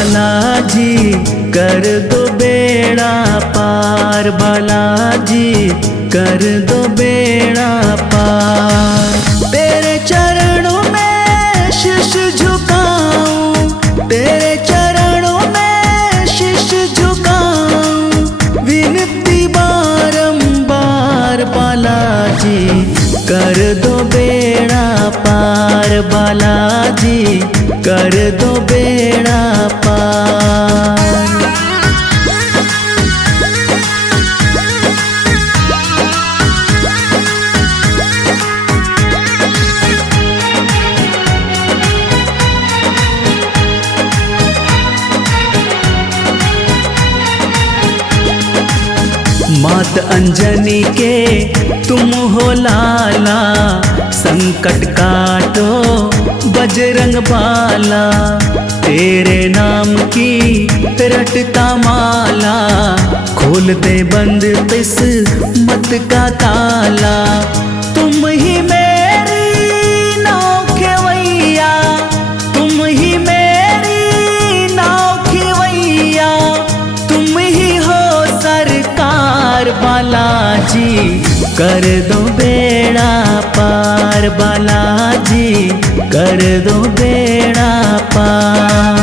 बालाजी कर दो बेड़ा पार, बालाजी कर दो बेड़ा पार। तेरे चरणों में शीश झुकाऊं, तेरे चरणों में शीश झुकाऊं, विनती बारंबार बालाजी कर दो बेड़ा पार, बालाजी कर दो बेड़ा पार। मात अंजनी के तुम हो लाला, संकट काटो बजरंग बाला। तेरे नाम की रटता माला, खोल दे बंद किस्मत का ताला। तुम ही मेरी नाव खेवैया, तुम ही मेरी नाव खेवैया, तुम ही हो सरकार बालाजी कर दो बेड़ा पार, बालाजी कर दो बेड़ा पार।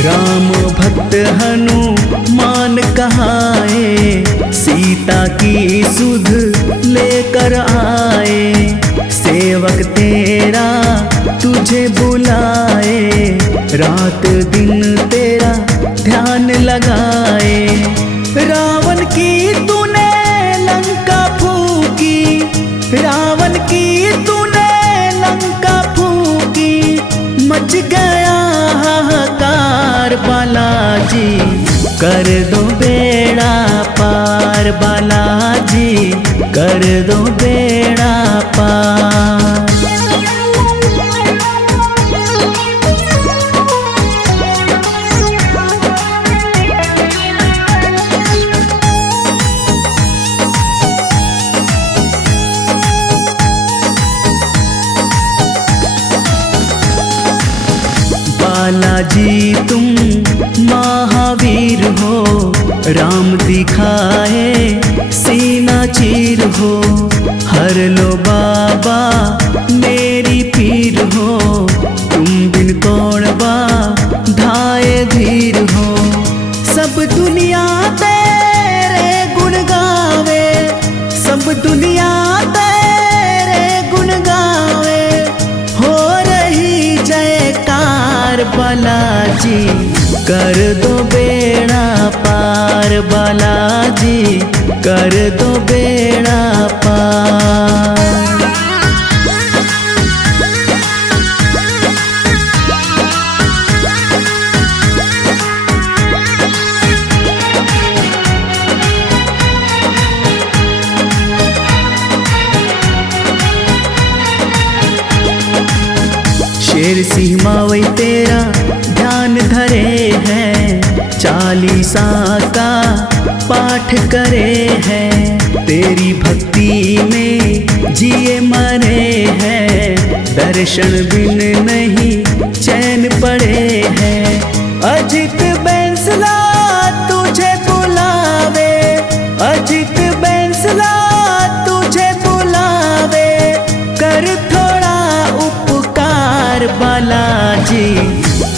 राम भक्त हनुमान कहाए, सीता की सुध लेकर आए। सेवक तेरा तुझे बुलाए, रात दिन तेरा ध्यान लगाए। रावण की तूने लंका फूकी, रावण की तूने लंका फूकी, मच गया हाहाकार बालाजी कर दो बेड़ा पार, बालाजी कर दो बेड़ा पार। बालाजी तुम महावीर हो, राम दिखाए सीना चीर हो। हर लो बाबा मेरी पीर हो, तुम बिन कौन बा धाए धीर हो। सब दुनिया तेरे गुण गावे, सब दुनिया तेरे गुण गावे, हो रही जयकार बालाजी कर दो बेड़ा पार, बालाजी कर दो बेड़ा पार। शेर सिंह मावई तेरा ध्यान धरे हैं, चालीसा का पाठ करे हैं। तेरी भक्ति में जिए मरे हैं, दर्शन बिन नहीं चैन पड़े हैं। अजित बैंसला तुझे बुलावे, अजित बैंसला तुझे बुलावे, कर थोड़ा उपकार बालाजी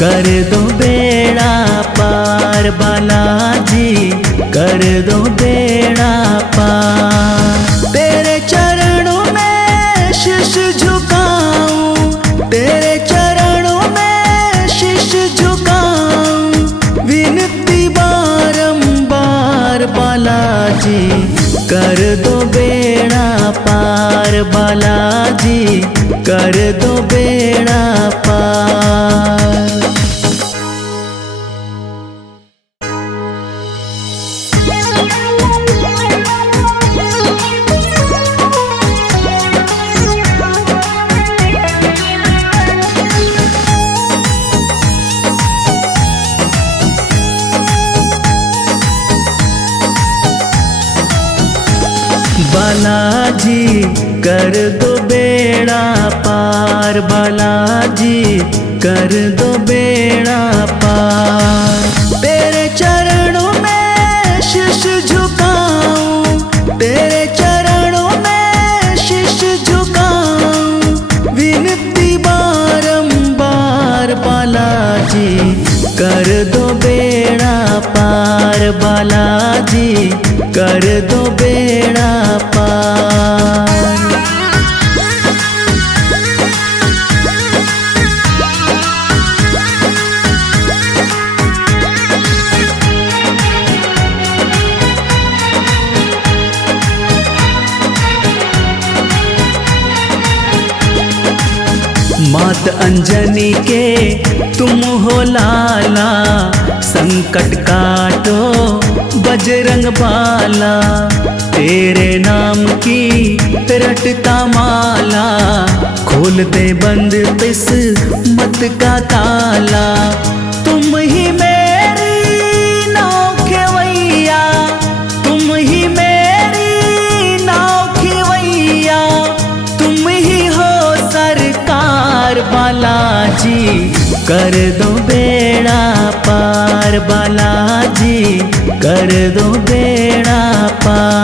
कर दो बेड़ा पार, बालाजी कर दो बेड़ा पार। तेरे चरणों में शीश झुकाऊं, तेरे चरणों में शीश झुकाऊं, विनती बारंबार बालाजी कर दो बेड़ा पार, बालाजी कर दो बेड़ा पार। कर दो बेड़ा पार बालाजी, कर दो बेड़ा पार। तेरे चरणों में शीश झुकाऊं, तेरे चरणों में शीश झुकाऊं, विनती बारंबार बालाजी, कर दो बेड़ा पार बालाजी, कर दो बेड़ा पार। मात अंजनी के तुम हो लाला, संकट काटो बजरंग बाला। तेरे नाम की रटता माला, खोल दे बंद किस्मत का ताला। तुम ही मेरी नाव खेवैया, तुम ही मेरी नाव खेवैया, तुम ही हो सरकार बालाजी, कर दो बेड़ा पार बालाजी, कर दो बेड़ा पार।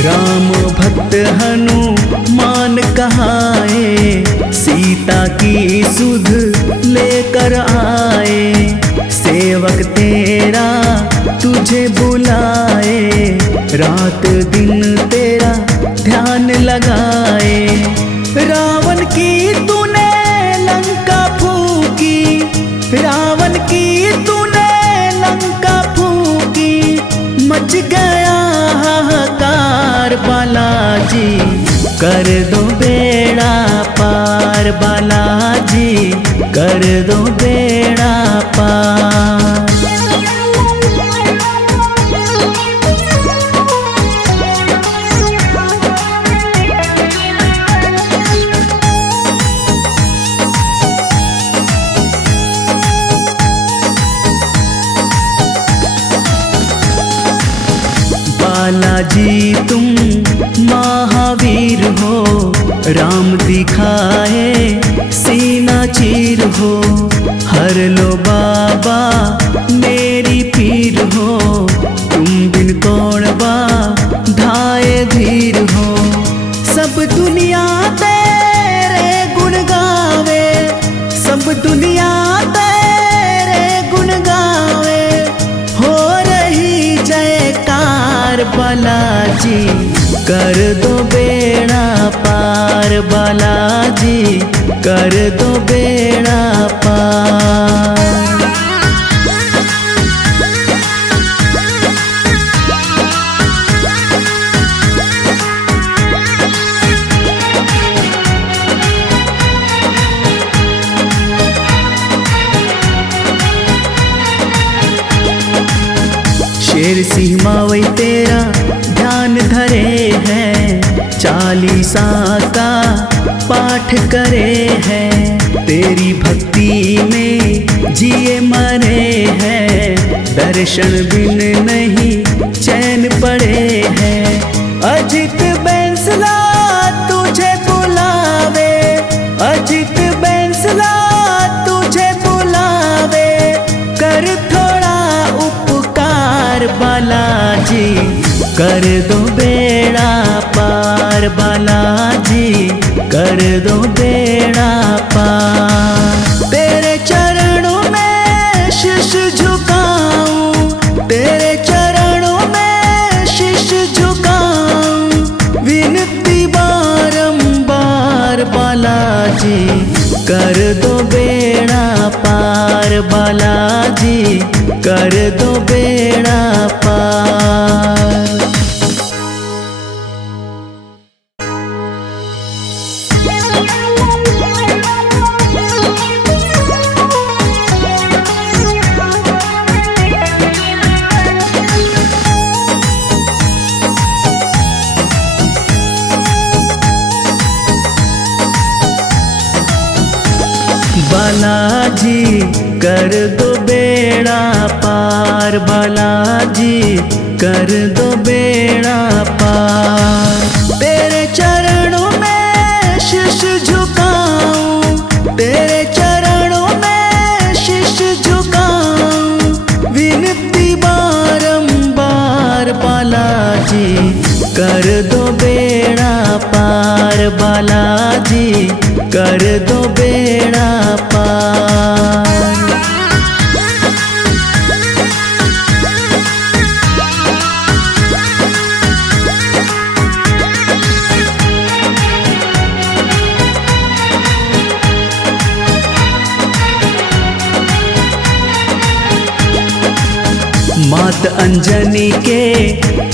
राम भक्त हनुमान कहाए, सीता की सुध लेकर आए। सेवक तेरा तुझे बुलाए, रात दिन तेरा ध्यान लगाए। रावण की तूने लंका फूकी, रावण की तूने लंका फूकी, मच गया हाहाकार बालाजी, कर दो बेड़ा पार बालाजी, कर दो बेड़ा पार। बालाजी तुम महावीर हो, राम दिखाए सीना चीर हो। हर लो बाबा मेरी पीर हो, तुम बिन कौन बा धाए धीर हो। सब दुनिया तेरे गुण गावे, सब दुनिया तेरे गुण गावे, हो रही जयकार बालाजी, कर दो बेड़ा पार बालाजी, कर दो बेड़ा पार। शेर सिंह मावई तेरा ध्यान धरे हैं, चालीसा का पाठ करे हैं। तेरी भक्ति में जिए मरे हैं, दर्शन बिन नहीं चैन पड़े हैं। अजित बैंसला तुझे बुलावे, अजित बैंसला तुझे बुलावे, कर थोड़ा उपकार बालाजी, कर दो बेड़ा पार बालाजी, कर दो बेड़ा पार। तेरे चरणों में शीश झुकाऊं, तेरे चरणों में शीश झुकाऊं, विनती बारंबार बालाजी, कर दो बेड़ा पार बालाजी, कर दो बेड़ा पार। बालाजी कर दो बेड़ा पार, बालाजी कर दो बेड़ा पार। तेरे चरणों में शीश झुकाऊं, तेरे चरणों में शीश झुकाऊं, विनती बारंबार बालाजी कर दो बेड़ा पार, बालाजी कर दो बेड़ा पार। मात अंजनी के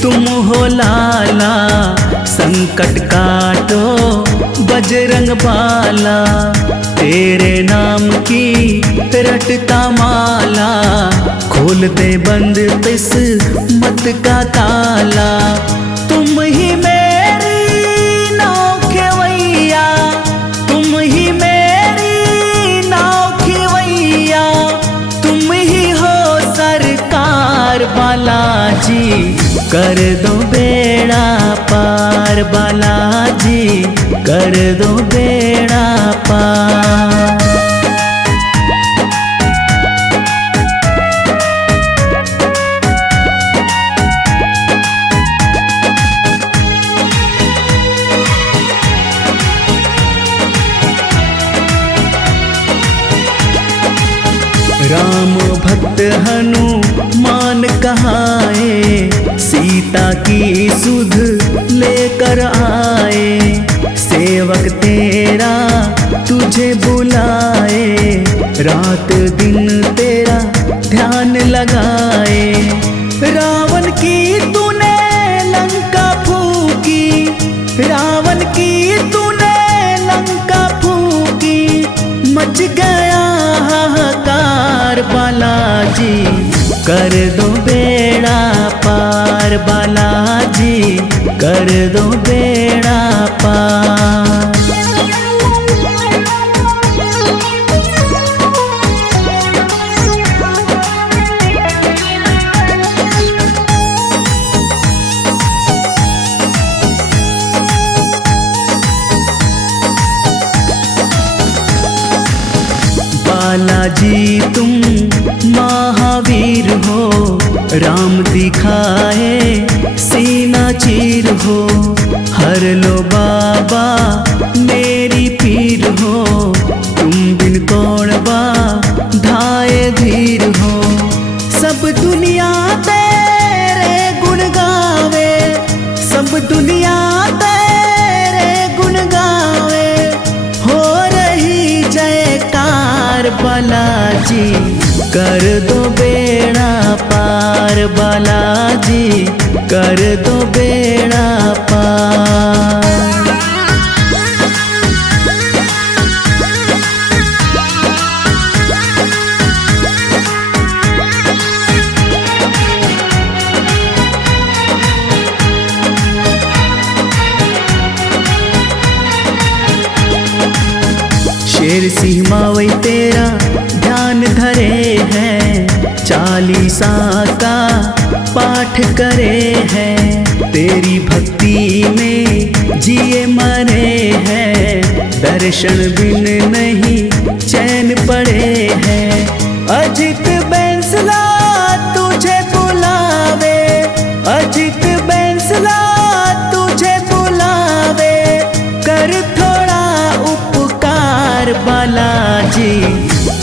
तुम हो लाला, संकट काटो बजरंग बाला। तेरे नाम की रटता माला, खोल दे बंद किस्मत का ताला। तुम ही मेरी नाव खेवैया, तुम ही मेरी नाव खेवैया, तुम ही हो सरकार बालाजी कर दो बेड़ा पार, बालाजी कर दो बेड़ा पार। राम भक्त हनुमान कहाए, सीता की सुध लेकर आए। सेवक तेरा तुझे बुलाए, रात दिन तेरा ध्यान लगाए। रावण की तूने लंका फूकी, रावण की तूने लंका फूकी, मच गया हाहाकार बालाजी कर दो बेड़ा पार, बालाजी कर दो बेड़ा पार। बालाजी तुम महावीर हो, राम दिखाए सीना चीर हो। हर लो बाबा मेरी पीर हो, तुम बिन कौन धाए धीर हो। सब दुनिया तेरे गुण गावे, सब दुनिया तेरे गुण गावे, हो रही जयकार बालाजी कर दो बेड़ा पार, बालाजी कर दो बेड़ा पार। शेर सिंह मावई तेरा ध्यान धरे हैं, चालीसा का पाठ करे हैं। तेरी भक्ति में जिए मरे हैं, दर्शन बिन नहीं चैन पड़े हैं। अजित बैंसला तुझे बुलावे, अजित बैंसला तुझे बुलावे, कर थोड़ा उपकार बालाजी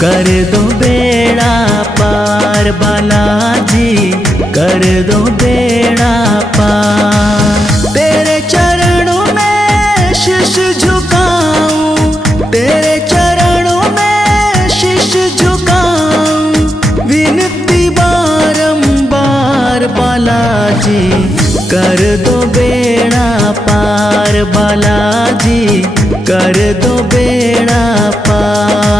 कर दो बेड़ा पार, बालाजी कर दो बेड़ा पार। तेरे चरणों में शीश झुकाऊं, तेरे चरणों में शीश झुकाऊं, विनती बारंबार बालाजी कर दो बेड़ा पार, बालाजी कर दो बेड़ा पार।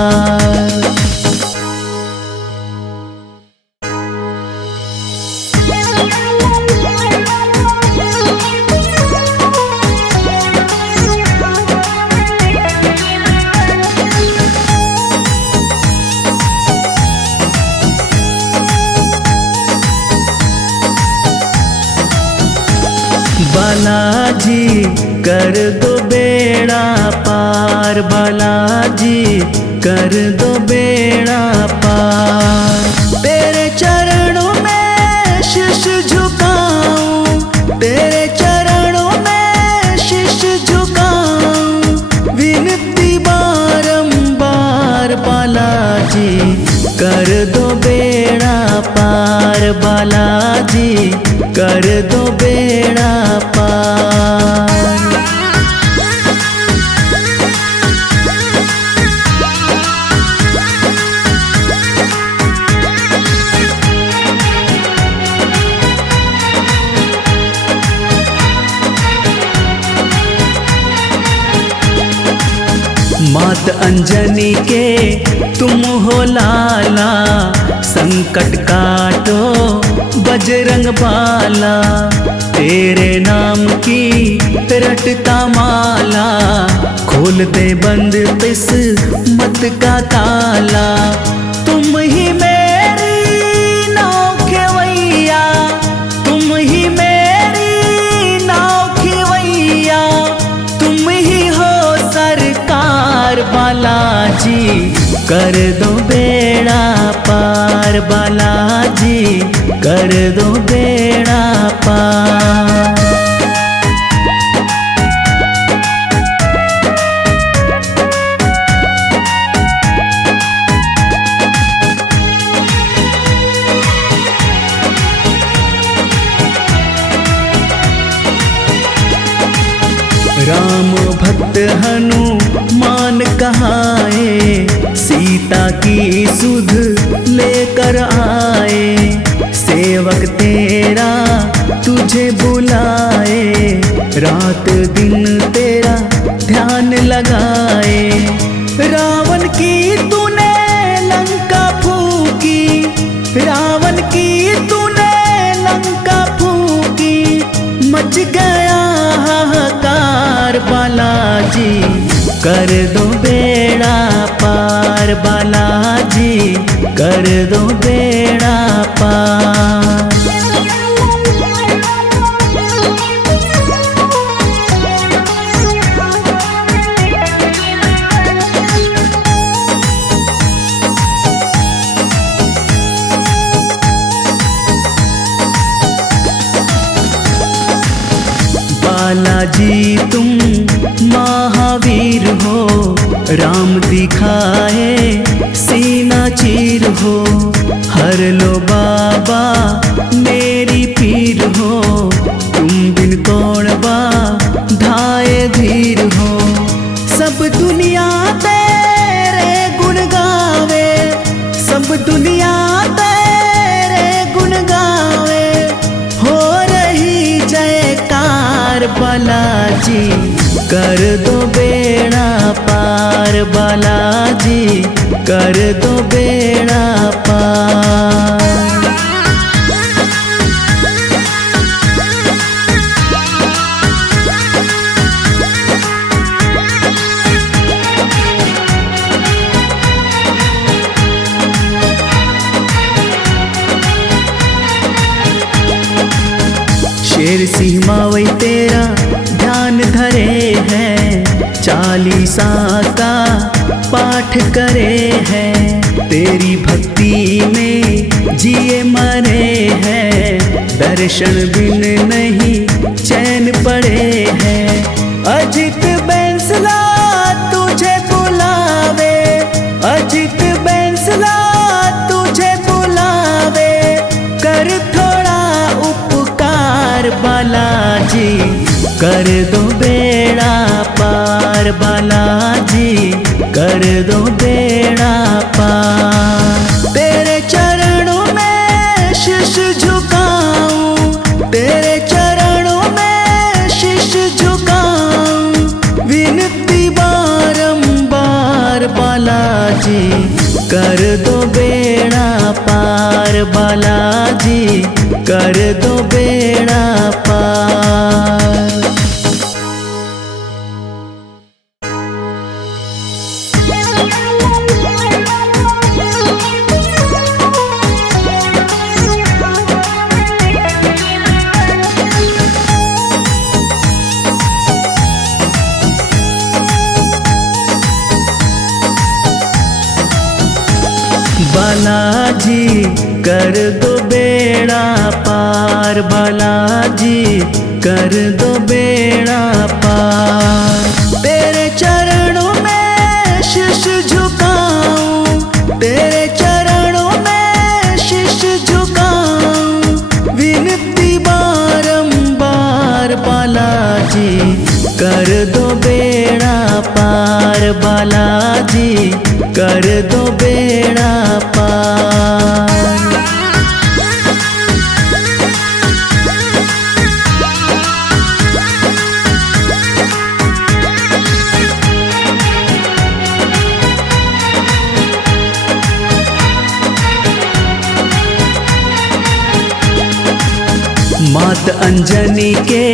कर दो बेड़ा पार बालाजी, कर दो बेड़ा पार। तेरे चरणों में शीश झुकाऊं, तेरे चरणों में शीश झुकाऊं, विनती बारंबार बालाजी, कर दो बेड़ा पार बालाजी, कर दो बेड़ा पार। मात अंजनी के तुम हो लाला, संकट काटो बजरंग बाला। तेरे नाम की रटता माला, खोल दे बंद किस्मत का ताला। तुम ही मेरी नाव खेवैया, तुम ही मेरी नाव खेवैया, तुम ही हो सरकार बालाजी, कर दो बेड़ा पार बालाजी, कर दो बेड़ा पार। राम भक्त हनुमान कहाए, सीता की सुध लेकर आए। सेवक तेरा तुझे बुलाए, रात दिन तेरा ध्यान लगाए। रावण की तूने लंका फूकी, रावण की तूने लंका फूकी, मच गया हाहाकार बालाजी, कर दो बेड़ा पार बालाजी, कर दो बेड़ा पार। बालाजी तुम महावीर हो, राम दिखाए सीना चीर हो। हर लो बाबा मेरी पीर हो, तुम बिन कौन बा धाए धीर हो। सब दुनिया तेरे गुण गावे, सब दुनिया तेरे गुण गावे, हो रही जयकार बालाजी, कर दो बेड़ा पार बालाजी, कर दो बेड़ा पार। शेर सिंह मावई तेरा ध्यान धरे हैं, चालीसा का पाठ करे हैं। तेरी भक्ति में जिए मरे हैं, दर्शन बिन नहीं चैन पड़े हैं। अजित बैंसला तुझे बुलावे, अजित बैंसला तुझे बुलावे, कर थोड़ा उपकार बालाजी, कर दो बेड़ा पार बालाजी, कर दो बेड़ा पार। तेरे चरणों में शीश झुकाऊं, तेरे चरणों में शीश झुकाऊं, विनती बारंबार बालाजी, कर दो बेड़ा पार बालाजी, कर दो बेड़ा पार। बालाजी कर दो बेड़ा पार, बालाजी कर दो बेड़ा पार। तेरे चरणों में शीश झुकाऊं, तेरे चरणों में शीश झुकाऊं, विनती बारंबार बालाजी कर दो बेड़ा पार, बालाजी कर दो बेड़ा पार। मात अंजनी के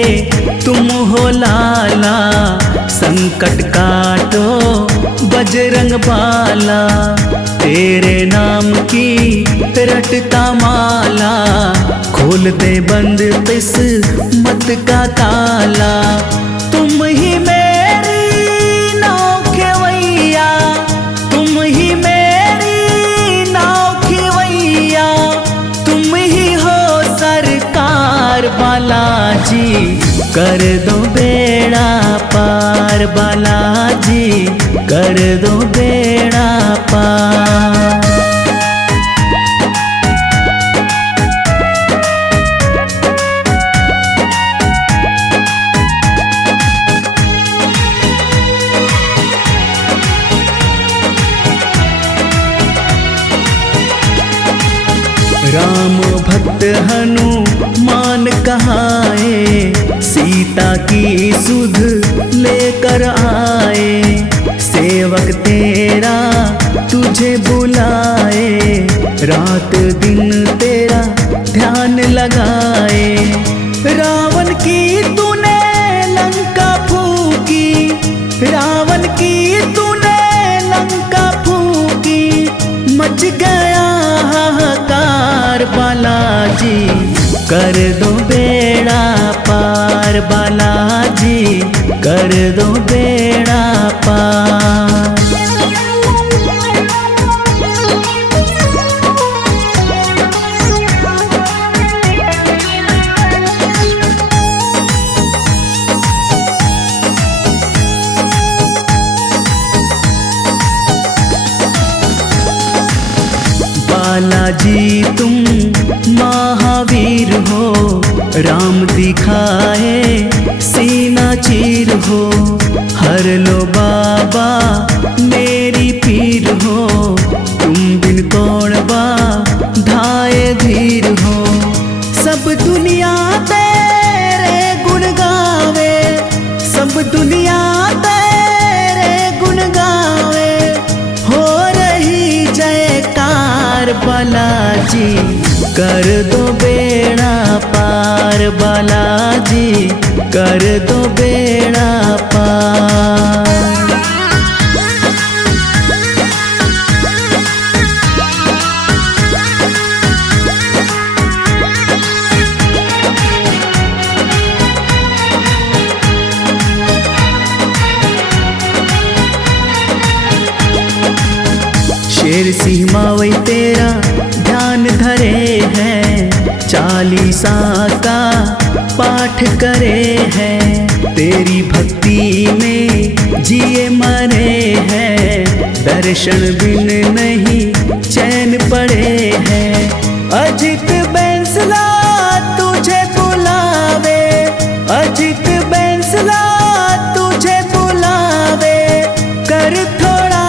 तुम हो लाला, संकट काटो बजरंग बाला। तेरे नाम की रटता माला, खोल दे बंद किस्मत का ताला। तुम ही मेरी नाव खेवैया, तुम ही मेरी नाव खेवैया, तुम ही हो सरकार बालाजी कर दो बेड़ा पार, बालाजी कर दो बेड़ा पार। राम भक्त हनुमान कहाए, सीता की सुध लेकर आए। सेवक तेरा तुझे बुलाए, रात दिन तेरा ध्यान लगाए। रावण की तूने लंका फूकी, रावण की तूने लंका फूकी, मच गया हाहाकार बालाजी कर दो बेड़ा पार, बालाजी कर दो बेड़ा पार। बालाजी तुम महावीर हो, राम दिखाए सीना चीर हो। हर लो बाबा मेरी पीर हो, तुम बिन कौन धाए धीर हो। सब दुनिया तेरे गुण गावे, सब दुनिया तेरे गुण गावे, हो रही जयकार बालाजी कर दो बेड़ा पार, बालाजी कर दो बेड़ा पार। शेर सिंह मावई तेरा ध्यान धरे हैं, चालीसा का पाठ करे हैं। तेरी भक्ति में जिए मरे हैं, दर्शन बिन नहीं चैन पड़े हैं। अजित बैंसला तुझे बुलावे, अजित बैंसला तुझे बुलावे, कर थोड़ा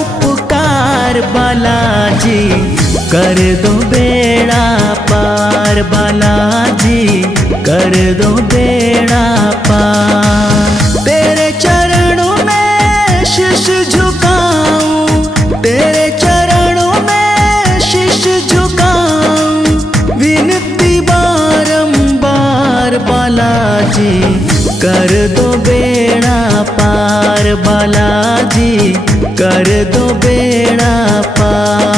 उपकार बालाजी कर दो बेड़ा पार, बालाजी कर दो बेड़ा पार। तेरे चरणों में शीश झुकाऊं, तेरे चरणों में शीश झुकाऊं, विनती बारंबार बालाजी कर दो बेड़ा पार, बालाजी कर दो बेड़ा पार।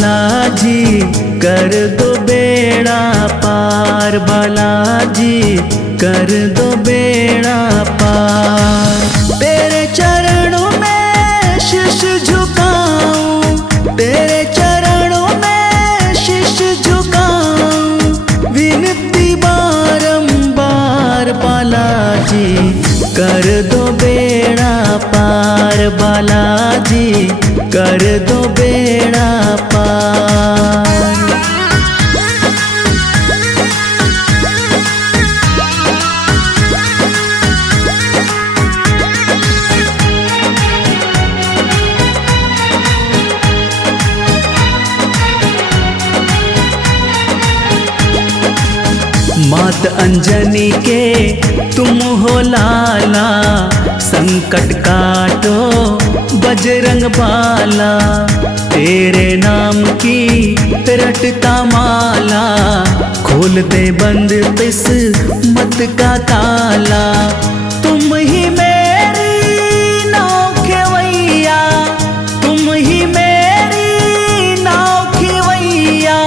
बालाजी कर दो बेड़ा पार, बालाजी कर दो बेड़ा पार। तेरे चरणों में शीश झुकाऊं, तेरे चरणों में शीश झुकाऊं, विनती बारंबार बालाजी कर दो बेड़ा पार, बालाजी कर दो बेड़ा पार। मात अंजनी के तुम हो लाला, संकट काटो बजरंग बाला। तेरे नाम की रटता माला, खोल दे बंद किस्मत का ताला। तुम ही मेरी नाव खेवैया, तुम ही मेरी नाव खेवैया,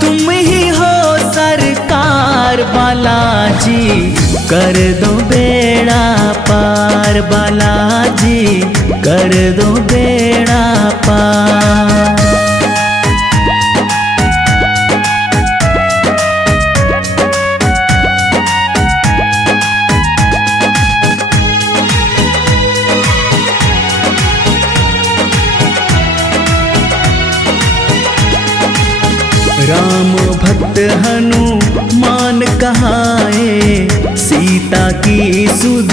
तुम ही हो सरकार बालाजी कर दो बेड़ा पार, बालाजी कर दो बेड़ा पार। राम भक्त हनुमान कहाए, सीता की सुध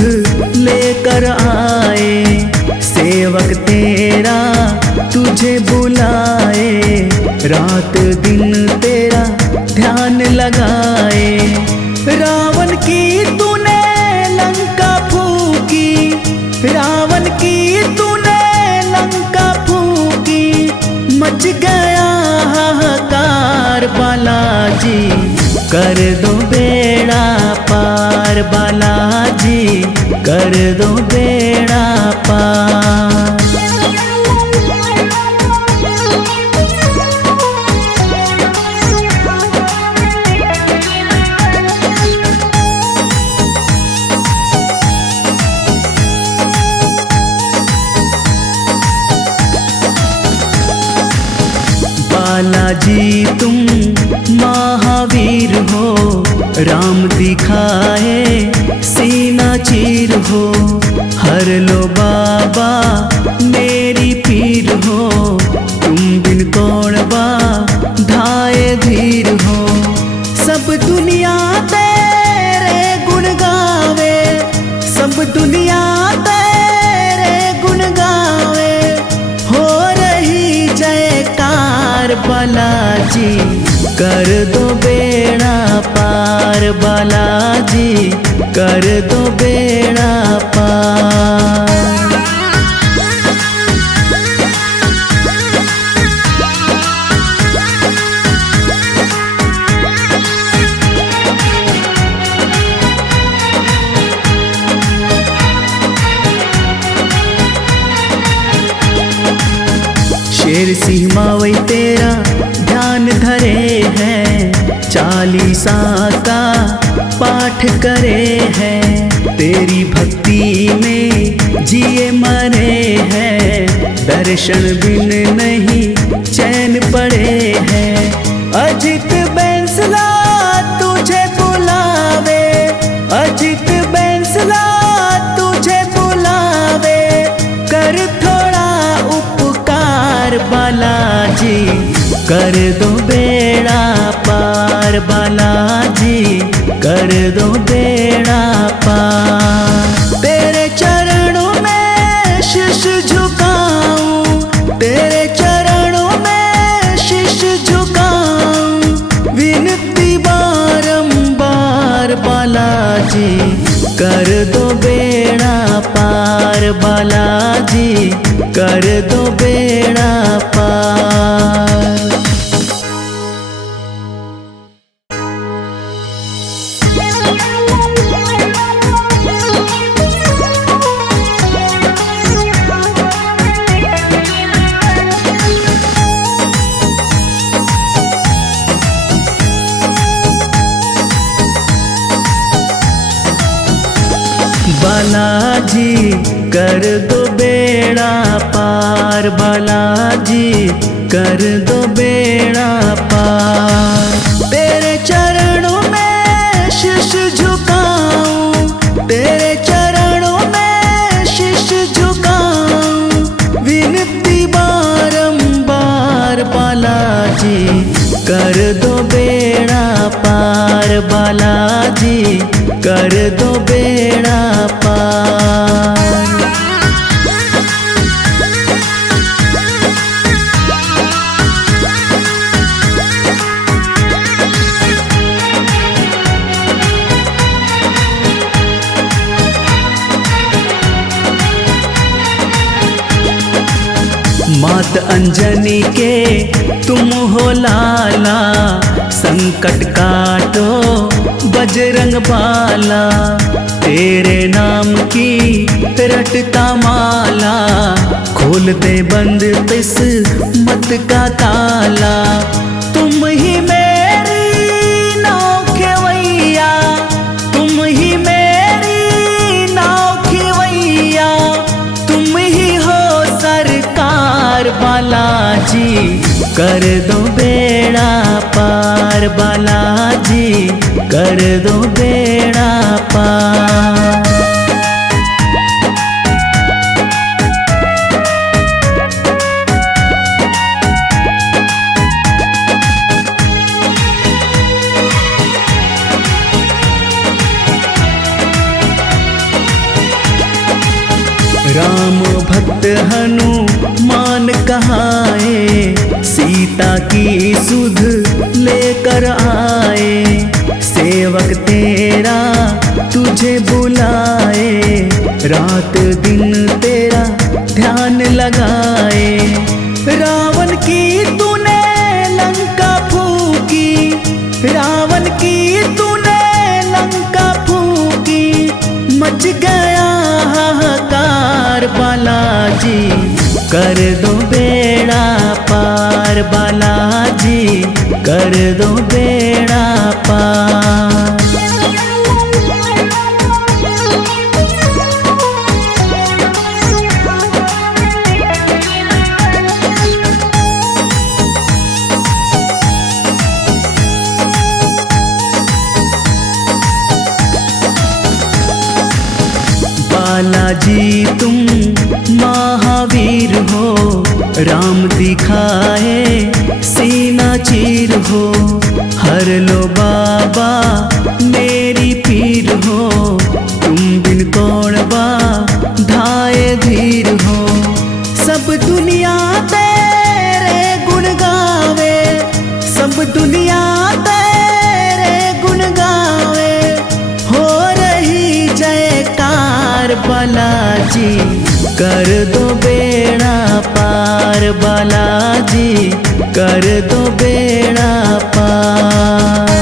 लेकर आए। सेवक तेरा तुझे बुलाए, रात दिन तेरा ध्यान लगाए। रावण की तूने लंका फूकी, रावण की तूने लंका फूकी, मच गया हाहाकार बालाजी कर दो बेड़ा पार, बालाजी कर दो बेड़ा पार। बालाजी तुम महावीर हो, राम दिखाए सीना चीर हो। हर लो बाबा मेरी पीर हो, तुम बिन कौन बा धाए धीर हो। सब दुनिया तेरे गुण गावे, सब दुनिया तेरे गुण गावे, हो रही जयकार बालाजी कर दो बेड़ा पार, बालाजी कर दो बेड़ा पार। शेर सिंह मावई तेरा ध्यान धरे हैं, चालीसा का पाठ करे हैं। तेरी भक्ति में जिए मरे हैं, दर्शन बिन नहीं चैन पड़े हैं। अजित बैंसला तुझे बुलावे, अजित बैंसला तुझे बुलावे, कर थोड़ा उपकार बालाजी कर दो बेड़ा पार, बालाजी कर दो बेड़ा पार। तेरे चरणों में शीश झुकाऊं, तेरे चरणों में शीश झुकाऊं, विनती बारंबार बालाजी कर दो बेड़ा पार, बालाजी कर दो बेड़ा पार। बालाजी कर दो बेड़ा पार, बालाजी कर दो बेड़ा पार। तेरे चरणों में शीश झुकाऊं, तेरे चरणों में शीश झुकाऊं, विनती बारंबार बालाजी कर दो बेड़ा पार, बालाजी कर दो बेड़ा पार। मात अंजनी के तुम हो लाला, संकट काटो बजरंग बाला। तेरे नाम की रटता माला, खोल दे बंद किस्मत का ताला। तुम ही मेरी नाव खेवैया, तुम ही मेरी नाव खेवैया, तुम ही हो सरकार बालाजी कर दो बेड़ा पार, बालाजी कर दो बेड़ा पार। राम भक्त हनुमान कहाए, सीता की सुध लेकर आए। सेवक तेरा तुझे बुलाए, रात दिन तेरा ध्यान लगाए। रावण की तूने लंका फूकी, रावण की तूने लंका फूकी, मच गया हाहाकार बालाजी कर दो बेड़ा पार, बालाजी कर दो बेड़ा पार। बालाजी तुम महावीर हो, राम दिखाए सीना चीर हो। हर लो बाबा मेरी पीर हो, तुम बिन कौन धाए धीर हो। सब दुनिया तेरे गुण गावे, सब दुनिया तेरे गुण गावे, हो रही जयकार बालाजी कर दो बेड़ा पार, बालाजी कर दो बेड़ा पार।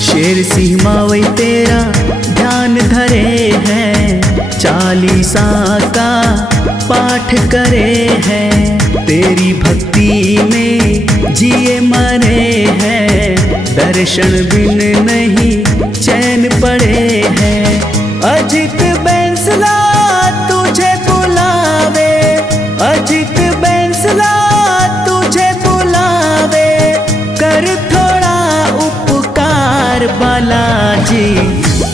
शेर सिंह मावई तेरा ध्यान धरे हैं, चालीसा का पाठ करे हैं। तेरी भक्ति में जिए मरे हैं, दर्शन बिन नहीं चैन पड़े हैं। अजित बैंसला तुझे बुलावे, अजित बैंसला तुझे बुलावे, कर थोड़ा उपकार बालाजी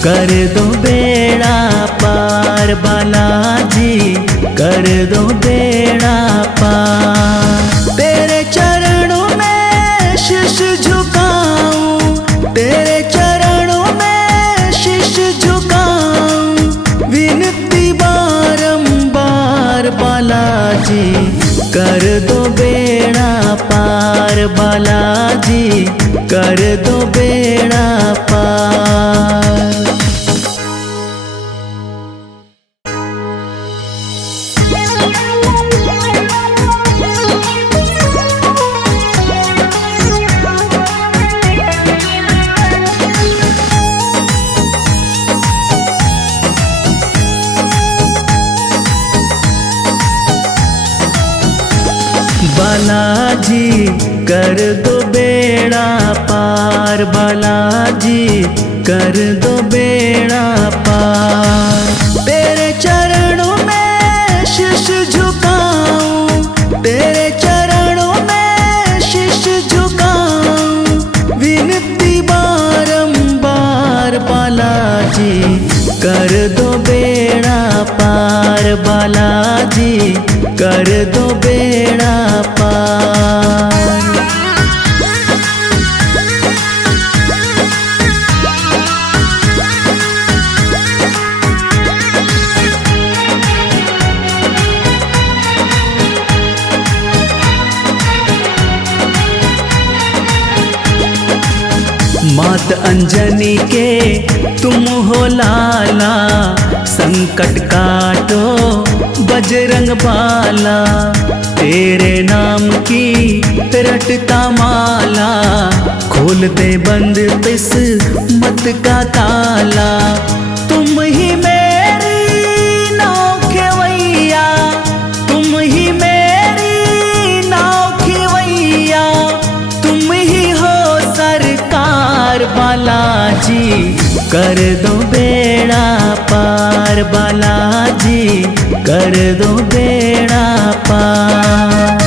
कर दो बेड़ा पार, बालाजी कर दो बेड़ा पार। तेरे चरणों में शीश झुकाऊं, तेरे चरणों में शीश झुकाऊं, विनती बारंबार बालाजी कर दो बेड़ा पार, बालाजी कर दो बेड़ा पार। बालाजी कर दो बेड़ा पार, बालाजी कर दो बेड़ा पार। तेरे चरणों में शीश झुकाऊं, तेरे चरणों में शीश झुकाऊं, विनती बारंबार बालाजी कर दो बेड़ा पार, बालाजी कर दो बेड़ा पार। मात अंजनी के तुम हो लाला, संकट काटो बजरंग बाला। तेरे नाम की रटता माला, खोल दे बंद किस्मत का ताला। तुम ही मेरी नाव खेवैया, तुम ही मेरी नाव खेवैया, तुम ही हो सरकार बालाजी कर दो बेड़ा पार, बालाजी कर दो बेड़ा पार।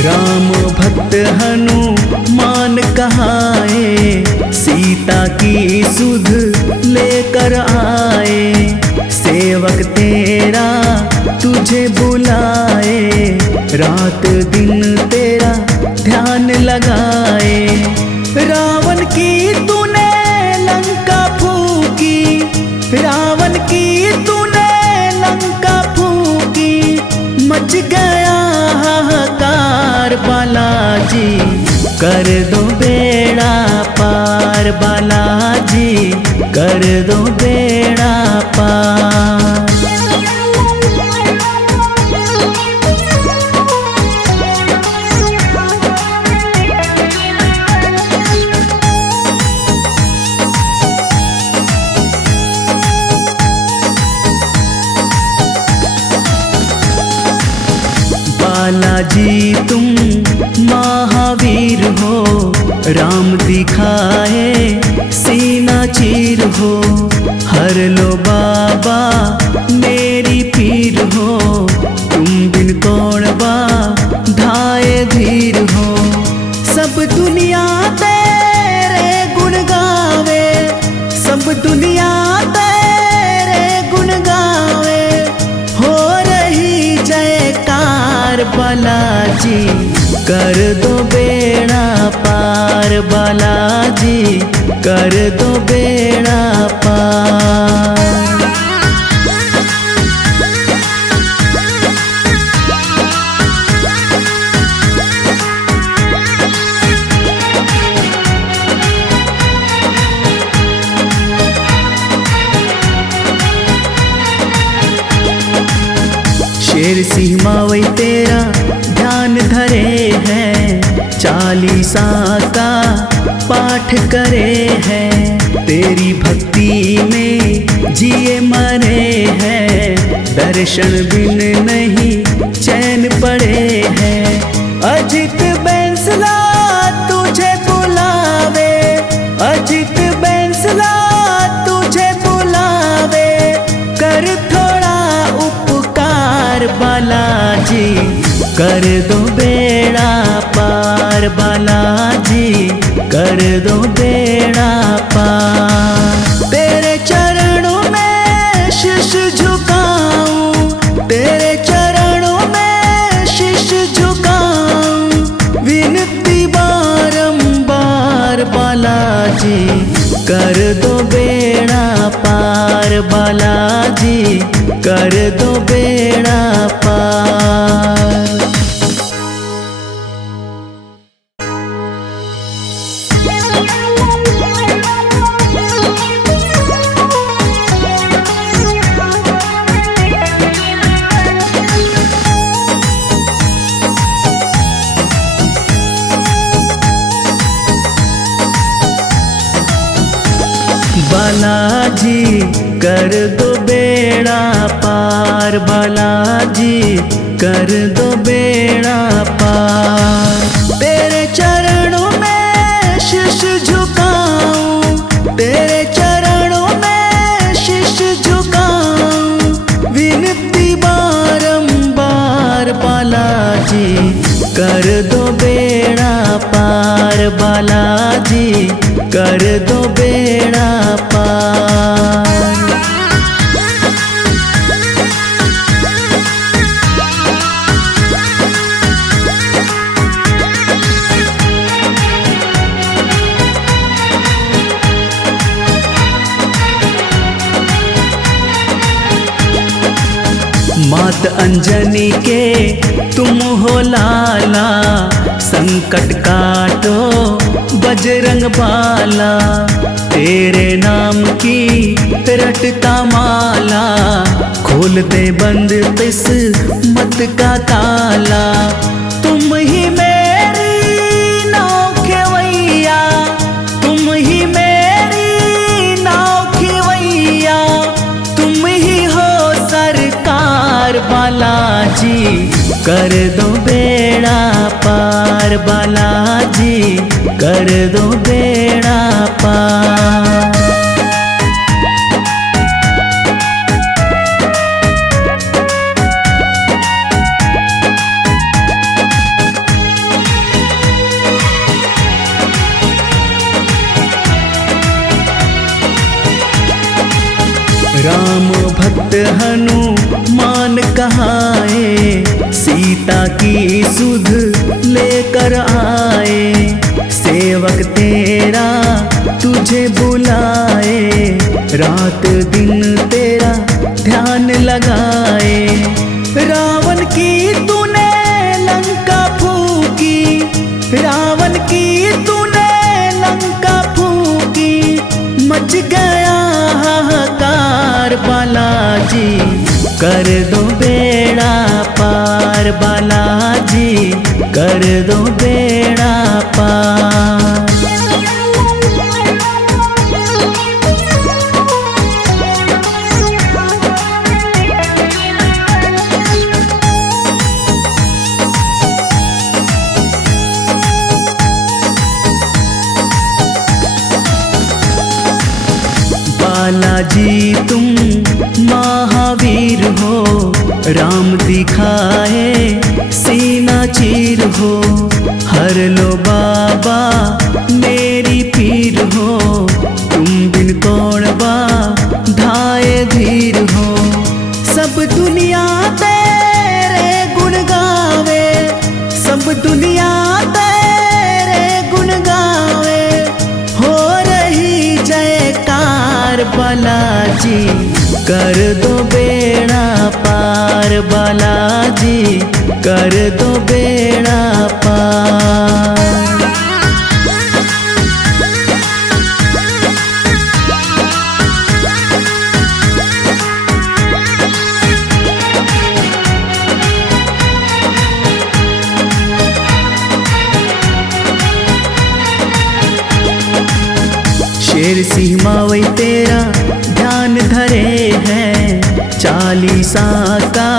राम भक्त हनुमान कहाए, सीता की सुध लेकर आए। सेवक तेरा तुझे बुलाए, रात दिन तेरा ध्यान लगाए। रावण की तूने लंका फूकी, रावण की तूने लंका फूकी, मच गया हाहाकार बालाजी कर दो बेड़ा पार, बालाजी कर दो बेड़ा पार। बालाजी तुम महावीर हो, राम दिखाए सीना चीर हो। हर लो बाबा मेरी पीर हो, तुम बिन कौन बा धाए धीर हो। सब दुनिया तेरे गुण गावे, सब दुनिया तेरे गुण गावे, हो रही जयकार बालाजी कर दो बेड़ा पार, बालाजी कर दो बेड़ा पार। शेर सिंह मावई तेरा ध्यान धरे हैं, चालीसा का पाठ करे हैं। तेरी भक्ति में जिए मरे हैं, दर्शन बिन नहीं चैन पड़े हैं। अजित बैंसला तुझे बुलावे, अजित बैंसला तुझे बुलावे, कर थोड़ा उपकार बालाजी कर दो बेड़ा पार, बालाजी कर दो बेड़ा पार। तेरे चरणों में शीश झुकाऊं, तेरे चरणों में शीश झुकाऊं, विनती बारंबार बालाजी कर दो बेड़ा पार, बालाजी कर दो बेड़ा पार। बालाजी कर दो बेड़ा पार, बालाजी कर दो बेड़ा पार। तेरे चरणों में शीश झुकाऊं, तेरे चरणों में शीश झुकाऊं, विनती बारंबार बालाजी कर दो बेड़ा पार, बालाजी कर दो बेड़ा पार। मात अंजनी के तुम हो लाला, संकट काटो बजरंग बाला। तेरे नाम की रटता माला, खोल दे बंद किस्मत का ताला। तुम ही मेरी नाव खेवैया, तुम ही मेरी नाव खेवैया, तुम ही हो सरकार बालाजी कर दो बेड़ा पार, बालाजी कर दो बेड़ा पार। राम भक्त हनुमान कहाए, सीता की सुध लेकर आए। सेवक तेरा तुझे बुलाए, रात दिन तेरा ध्यान लगाए। रावण की तूने लंका फूकी, रावण की तूने लंका फूकी, मच गया हाहाकार बालाजी कर दो बेड़ा पार, बालाजी कर दो बेड़ा पार। बालाजी तुम महावीर हो, राम दिखाए सीना चीर हो। हर लो बाबा मेरी पीर हो, तुम बिन कौन धाए धीर हो। सब दुनिया तेरे गुण गावे, सब दुनिया तेरे गुण गावे, हो रही जयकार बालाजी कर दो बेड़ा पार, बालाजी कर दो बेड़ा पार। शेर सिंह मावई तेरा ध्यान धरे हैं, चालीसा का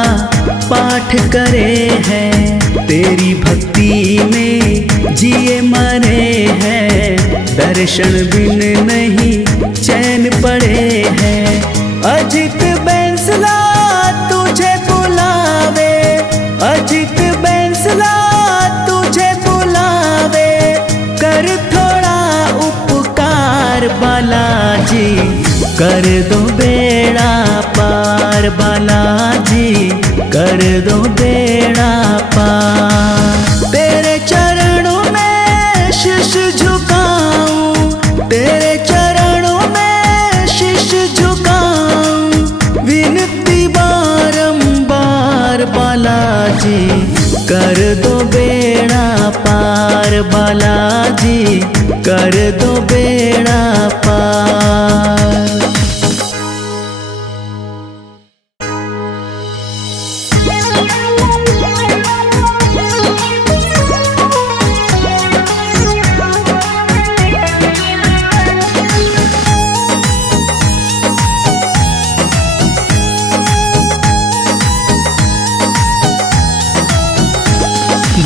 पाठ करे हैं। तेरी भक्ति में जिए मरे हैं, दर्शन बिन नहीं चैन पड़े हैं। अजित बैंसला तुझे बुलावे, अजित बैंसला तुझे बुलावे, कर थोड़ा उपकार बालाजी कर दो बेड़ा पार, बालाजी कर दो बेड़ा पार। तेरे चरणों में शीश झुकाऊं, तेरे चरणों में शीश झुकाऊं, विनती बारंबार बालाजी कर दो बेड़ा पार, बालाजी कर दो बेड़ा पार।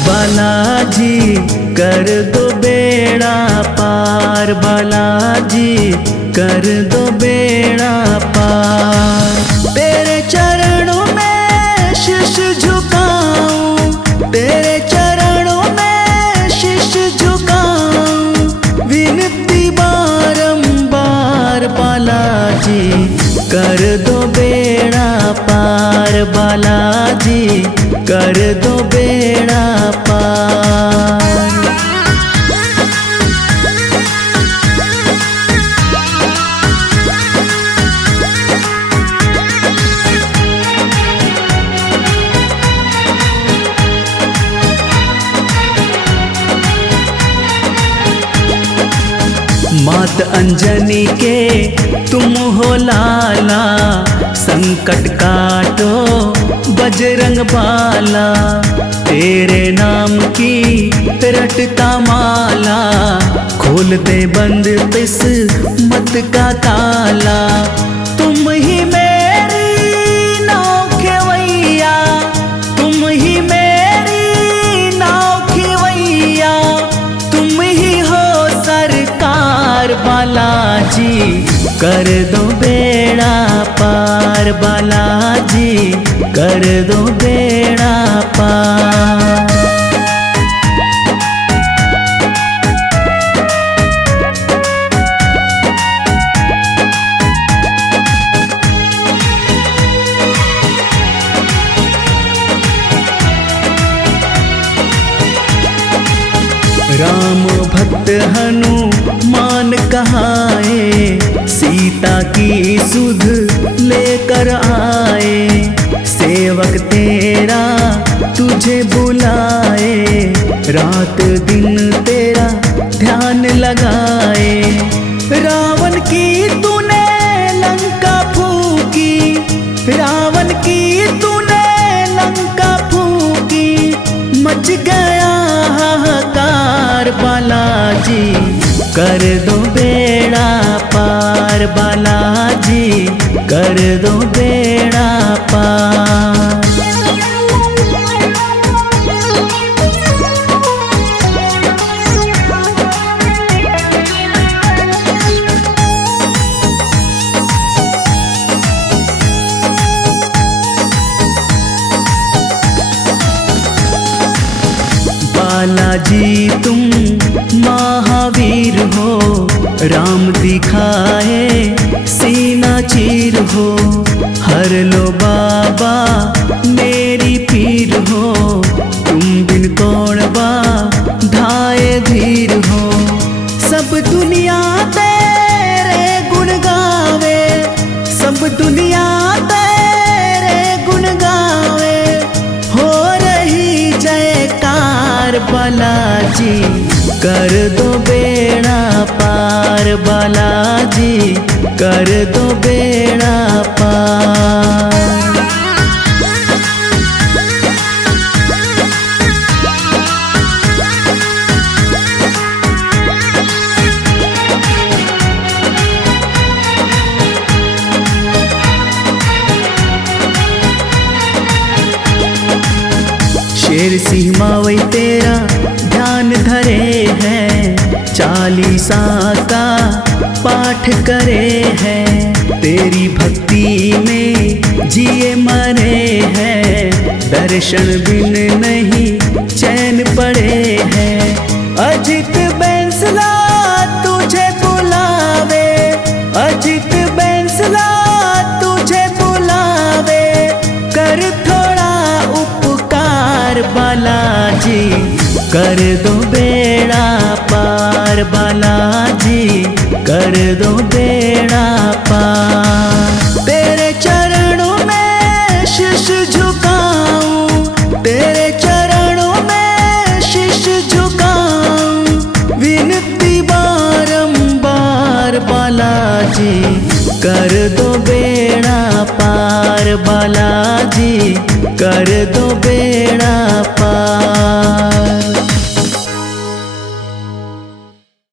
बालाजी कर दो बेड़ा पार, बालाजी कर दो बेड़ा पार। तेरे चरणों में शीश झुकाऊं, तेरे चरणों में शीश झुकाऊं, विनती बारंबार बालाजी कर दो बेड़ा पार, बालाजी कर दो बेड़ा पार। मात अंजनी के तुम हो लाला, संकट काटो बजरंग बाला। तेरे नाम की रटता माला, खोल दे बंद किस्मत का ताला। तुम ही मेरी नाव खेवैया, तुम ही मेरी नाव खेवैया, तुम ही हो सरकार बालाजी कर दो बेड़ा पार, बालाजी कर दो बेड़ा पार। राम भक्त हनुमान कहाए, सीता की सुध लेकर आए। सेवक तेरा तुझे बुलाए, रात दिन तेरा ध्यान लगाए। रावण की तूने लंका फूकी, रावण की तूने लंका फूकी, मच गया हाहाकार बालाजी कर दो बेड़ा पार, बालाजी कर दो बेड़ा पार। बालाजी तुम महावीर हो, राम दिखाए सीना चीर हो। हर लो बाबा मेरी पीर हो, तुम बिन कौन धाए धीर हो। सब दुनिया तेरे गुण गावे, सब दुनिया तेरे गुण गावे, हो रही जयकार बालाजी कर दो बेड़ा पार, बालाजी कर दो बेड़ा पार। शेर सिंह मावई तेरा ध्यान धरे हैं, चालीसा का पाठ करे हैं। तेरी भक्ति में जिए मरे हैं, दर्शन बिन नहीं चैन पड़े हैं। अजित बैंसला तुझे बुलावे, अजित बैंसला तुझे बुलावे, कर थोड़ा उपकार बालाजी कर दो बेड़ा पार, बालाजी कर दो बेड़ा पार। तेरे चरणों में शीश झुकाऊं, तेरे चरणों में शीश झुकाऊं, विनती बारंबार बालाजी कर दो बेड़ा पार, बालाजी कर दो बेड़ा